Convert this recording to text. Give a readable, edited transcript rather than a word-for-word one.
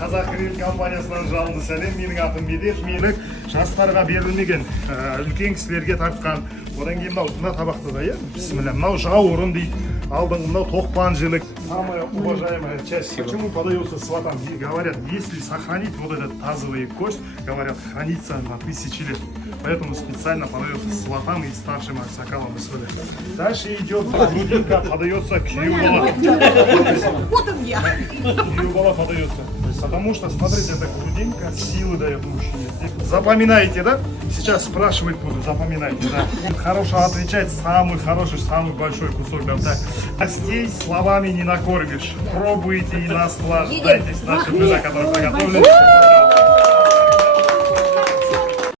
Қазақ Гриль компаниясынан жалынды сәлем. Менің атым Медет. Менің жастарға берілмеген, үлкен кісілерге тартқан. Одан кейін мына табақты да, иә? Бисмилля. Мынау жауырын дейді. Алдыңғы мынау тоқпан жілік. Самая уважаемая часть. Почему подается сватам? Говорят, если сохранить вот этот тазовый кость, говорят, хранится на 1000 лет. Поэтому специально подается сватам и старшим аксакалам СВД. Дальше идет грудинка, подается кьюбала. Вот он я. Кьюбала подается. Потому что, смотрите, эта грудинка силы дает мужчине. Запоминайте, да? Сейчас спрашивать буду, запоминайте, да? Хорошо отвечать, самый хороший, самый большой кусок, да? Гостей словами не накормишь. Пробуйте и наслаждайтесь нашим блюдом, которые приготовлены.